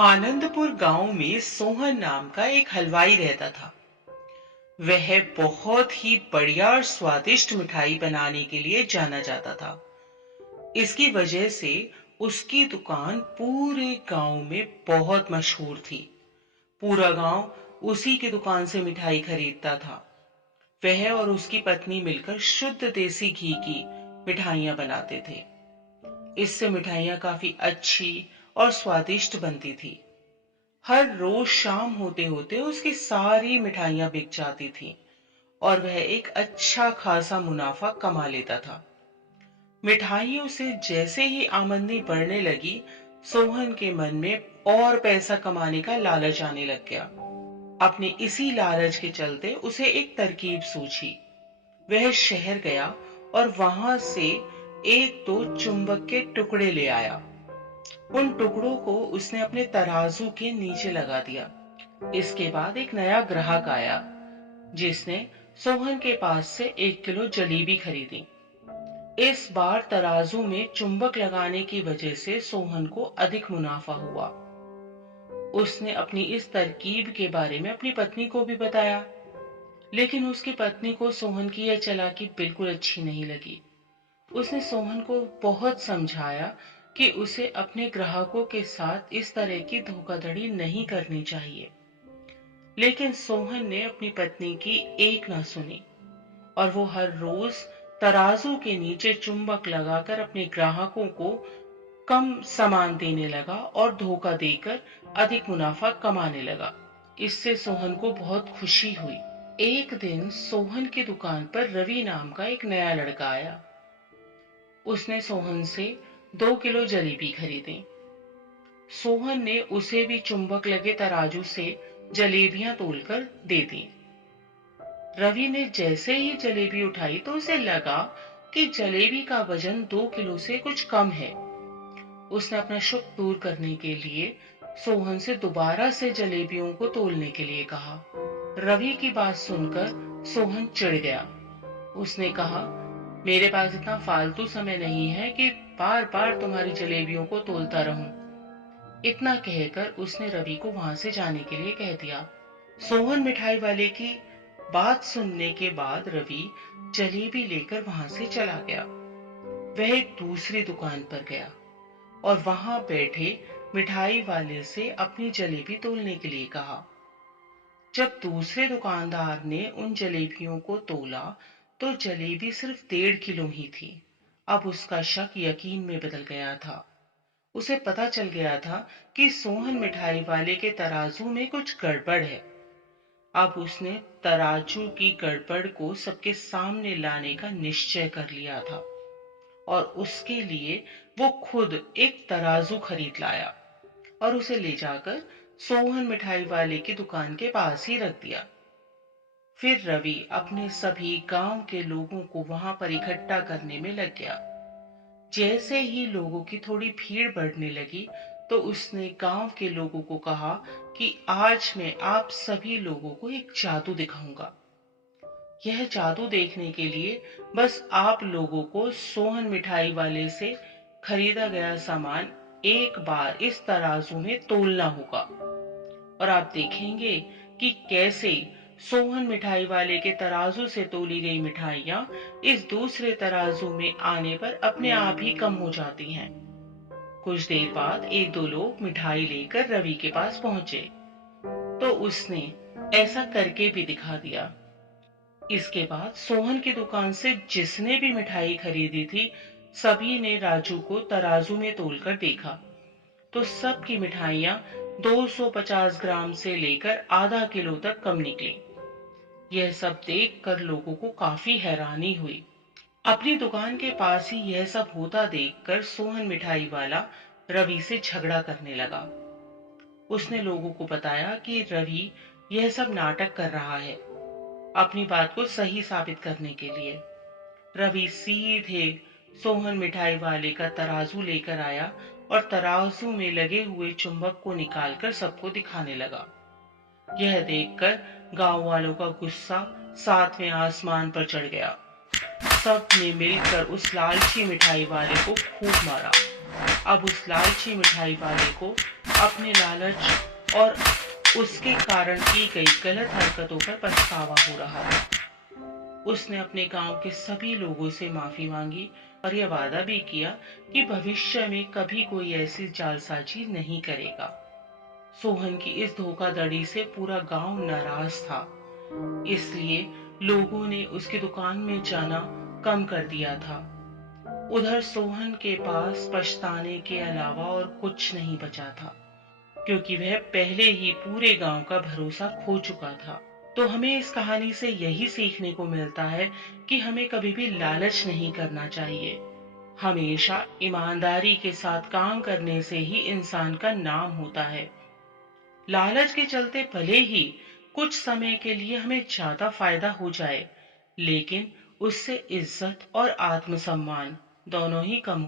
आनंदपुर गांव में सोहन नाम का एक हलवाई रहता था। वह बहुत ही बढ़िया और स्वादिष्ट मिठाई बनाने के लिए जाना जाता था। इसकी वजह से उसकी दुकान पूरे गांव में बहुत मशहूर थी। पूरा गांव उसी की दुकान से मिठाई खरीदता था। वह और उसकी पत्नी मिलकर शुद्ध देसी घी की मिठाइयां बनाते थे। इससे मिठाइयां काफी अच्छी और स्वादिष्ट बनती थी। हर रोज शाम होते होते उसकी सारी मिठाइयां बिक जाती थीं और वह एक अच्छा खासा मुनाफा कमा लेता था। मिठाइयों से जैसे ही आमदनी बढ़ने लगी, सोहन के मन में और पैसा कमाने का लालच आने लग गया। अपने इसी लालच के चलते उसे एक तरकीब सूझी। वह शहर गया और वहां से एक दो चुंबक के टुकड़े ले आया। उन टुकड़ों को उसने अपने तराजू के नीचे लगा दिया। इसके बाद एक नया ग्राहक आया, जिसने सोहन के पास से 1 किलो जलेबी खरीदी। इस बार तराजू में चुंबक लगाने की वजह से सोहन को अधिक मुनाफा हुआ। उसने अपनी इस तरकीब के बारे में अपनी पत्नी को भी बताया, लेकिन उसकी पत्नी को सोहन की यह चालाकी बिल्कुल अच्छी नहीं लगी। उसने सोहन को बहुत समझाया कि उसे अपने ग्राहकों के साथ इस तरह की धोखाधड़ी नहीं करनी चाहिए, लेकिन सोहन ने अपनी पत्नी की एक ना सुनी और वो हर रोज तराजू के नीचे चुंबक लगाकर अपने ग्राहकों को कम सामान देने लगा और धोखा देकर अधिक मुनाफा कमाने लगा। इससे सोहन को बहुत खुशी हुई। एक दिन सोहन की दुकान पर रवि नाम का एक नया लड़का आया। उसने सोहन से 2 किलो जलेबी खरीदी। सोहन ने उसे भी चुंबक लगे तराजू से जलेबियां तोलकर दे दी। रवि ने जैसे ही जलेबी उठाई तो उसे लगा कि जलेबी का वजन 2 किलो से कुछ कम है। उसने अपना शुक दूर करने के लिए सोहन से दोबारा से जलेबियों को तोलने के लिए कहा। रवि की बात सुनकर सोहन चिढ़ गया। उसने कहा, मेरे पास इतना फालतू समय नहीं है कि बार बार तुम्हारी जलेबियों को तोलता रहूं। इतना कहकर उसने रवि को वहां से जाने के लिए कह दिया। सोहन मिठाई वाले की बात सुनने के बाद रवि जलेबी लेकर वहां से चला गया। वह एक दूसरी दुकान पर गया और वहां बैठे मिठाई वाले से अपनी जलेबी तोलने के लिए कहा। जब दूसरे दुकानदार ने उन जलेबियों को तोला तो जलेबी सिर्फ 1.5 किलो ही थी। अब उसका शक यकीन में बदल गया था। उसे पता चल गया था कि सोहन मिठाई वाले के तराजू में कुछ गड़बड़ है। अब उसने तराजू की गड़बड़ को सबके सामने लाने का निश्चय कर लिया था और उसके लिए वो खुद एक तराजू खरीद लाया और उसे ले जाकर सोहन मिठाई वाले की दुकान के पास ही रख दिया। फिर रवि अपने सभी गांव के लोगों को वहां पर इकट्ठा करने में लग गया। जैसे ही लोगों की थोड़ी भीड़ बढ़ने लगी तो उसने गांव के लोगों को कहा कि आज मैं आप सभी लोगों को एक जादू दिखाऊंगा। यह जादू देखने के लिए बस आप लोगों को सोहन मिठाई वाले से खरीदा गया सामान एक बार इस तराजू में तोलना होगा और आप देखेंगे कि कैसे सोहन मिठाई वाले के तराजू से तोली गई मिठाइयां इस दूसरे तराजू में आने पर अपने आप ही कम हो जाती हैं। कुछ देर बाद एक दो लोग मिठाई लेकर रवि के पास पहुंचे तो उसने ऐसा करके भी दिखा दिया। इसके बाद सोहन की दुकान से जिसने भी मिठाई खरीदी थी, सभी ने राजू को तराजू में तोलकर देखा तो सबकी मिठाइयां 250 ग्राम से लेकर आधा किलो तक कम निकली। यह सब देखकर लोगों को काफी हैरानी हुई। अपनी दुकान के पास ही यह सब होता देखकर सोहन मिठाई वाला रवि से झगड़ा करने लगा। उसने लोगों को बताया कि रवि यह सब नाटक कर रहा है, अपनी बात को सही साबित करने के लिए। रवि सीधे सोहन मिठाई वाले का तराजू लेकर आया और तराजू में लगे हुए चुंबक को निकालकर सबको दिखाने लगा। यह देखकर गांव वालों का गुस्सा 7वें आसमान पर चढ़ गया। सब ने मिलकर उस लालची मिठाई वाले को खूब मारा। अब उस लालची मिठाई वाले को अपने लालच और उसके कारण की गई गलत हरकतों पर पछतावा हो रहा था। उसने अपने गांव के सभी लोगों से माफी मांगी और यह वादा भी किया कि भविष्य में कभी कोई ऐसी जालसाजी नहीं करेगा। सोहन की इस धोखाधड़ी से पूरा गांव नाराज था, इसलिए लोगों ने उसकी दुकान में जाना कम कर दिया था। उधर सोहन के पास पछताने के अलावा और कुछ नहीं बचा था, क्योंकि वह पहले ही पूरे गांव का भरोसा खो चुका था। तो हमें इस कहानी से यही सीखने को मिलता है कि हमें कभी भी लालच नहीं करना चाहिए। हमेशा ईमानदारी के साथ काम करने से ही इंसान का नाम होता है। लालच के चलते भले ही कुछ समय के लिए हमें ज्यादा फायदा हो जाए, लेकिन उससे इज्जत और आत्मसम्मान दोनों ही कम